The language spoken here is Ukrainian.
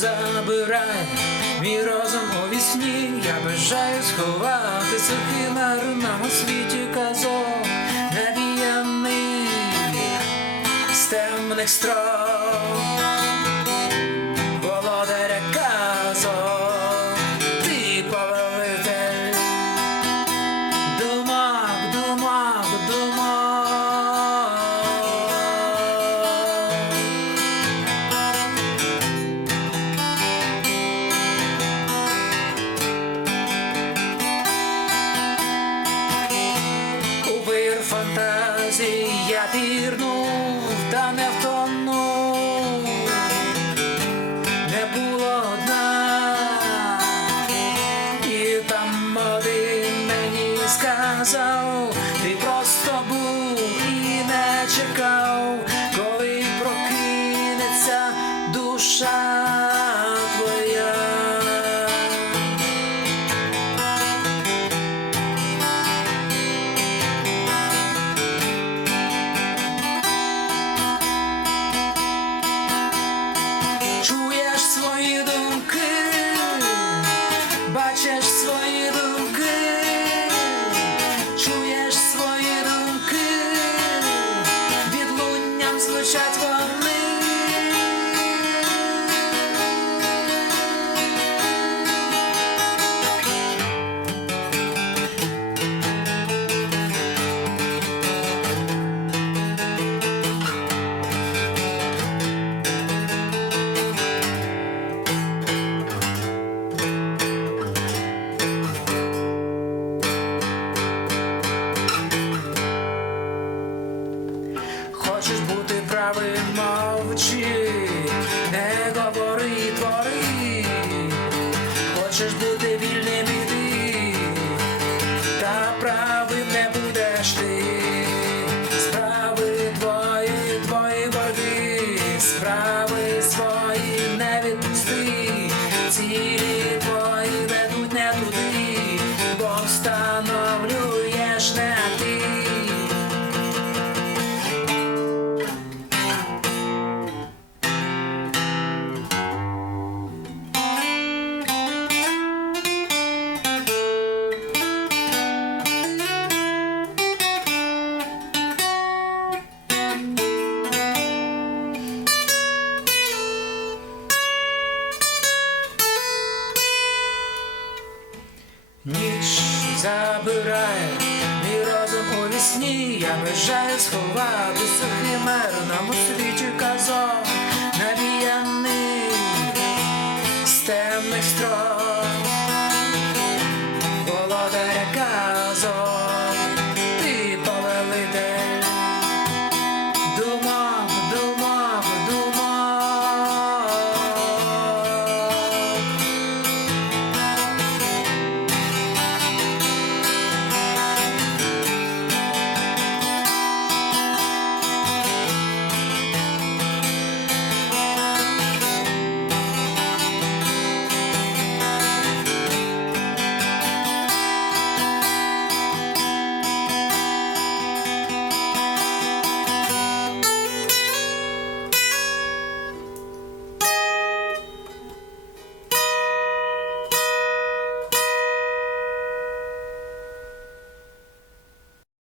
забирай. Мій розум у вісні, я бажаю сховатися в хімерному світі казок. Навіяний з темних строк. Фантазій я пірнув, та не втонув, не було дна, і там один мені сказав, ти просто був і не чекав, звучать вони. Хочеш бути Ніч забирає, мій розум у вісні, я бажаю сховатися химерному світі казок, навіяний з темних строк. Володар